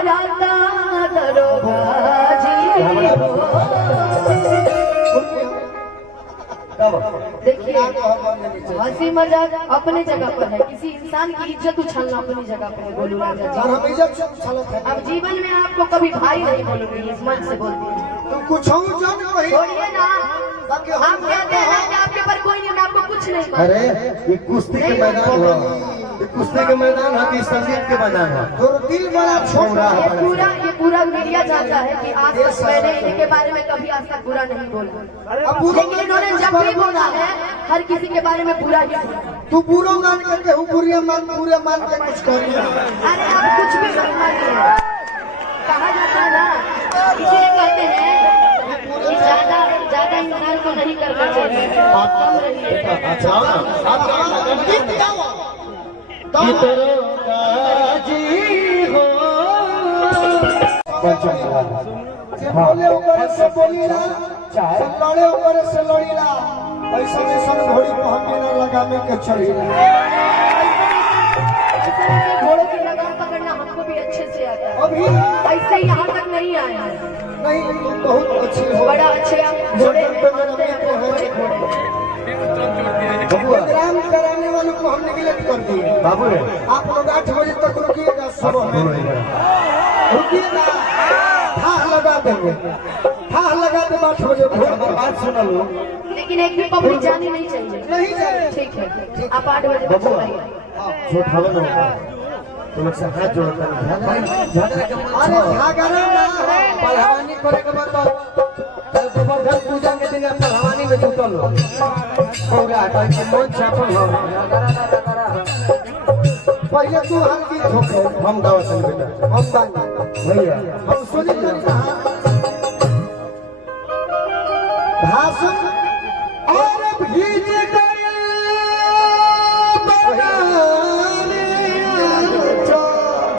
बराता दरोगा जी देखिए हंसी मजाक अपने जगह पर है, किसी इंसान की इज्जत उछालना अपनी जगह पर है। बोलू राजा जी हम इज्जत से उछालत है। अब जीवन में आपको कभी भाई नहीं बोलूंगी, इस मन से बोलती हूँ। तुम कुछ हो जान वही छोड़िए ना, हम कहते हैं कि आपके पर कोई नहीं, मैं आपको कुछ नहीं मानता। अरे ये कुश्ती के मैदान है, ये कुश्ती के मैदान है कि संगीत के मैदान है? और दिल बड़ा छोटा है। ये पूरा मीडिया चाहता है कि आज तक मैंने इनके बारे में कभी आज तक बुरा नहीं बोला, लेकिन इन्होंने जब भी बोला है हर किसी के बारे में बुरा ही बोला। तू पूरा मान के कहूँ पूरे मान के कुछ करिए। अरे आप कुछ भी मत मानिए, कहा जाता है ना, इसे कहते हैं कि ज्यादा इंसान को नहीं करना चाहिए, कम रहिए। अच्छा बोले ऊपर से बोली ना, लड़े ऊपर से लड़ी ना, ऐसा ऐसा घोड़ी को हम बिना लगा में के चढ़ी ना। घोड़ों की लगाम पकड़ना हमको भी अच्छे से आता है, अभी ऐसे यहाँ तक नहीं आया है। नहीं तुम बहुत अच्छी हो, बड़ा अच्छे आप घोड़े बनते हैं, बड़े घोड़े। प्रोग्राम कराने वालों को हम निगलेक्ट कर दिए। बाबू आप लोग 8 बजे तक रुकिएगा, सुबह में रुकिएगा, ठाह लगा देंगे, ठाह लगा दे 8 बजे। बात सुना लो, लेकिन एक भी पब्लिक जानी नहीं चाहिए। नहीं जाए ठीक है, आप 8 बजे तक आइए। जो ठावे ना तो लोग से हाथ जोड़ता है। अरे झागरा ना पहलवानी करे के बाद गोवर्धन पूजा के दिन पहलवानी में जुटल हो गया तो कि मन छापल हो। पहले तू हल्की ठोके, हम गाँव से बेटा हम बांध भैया हम सुनी भाषण और भी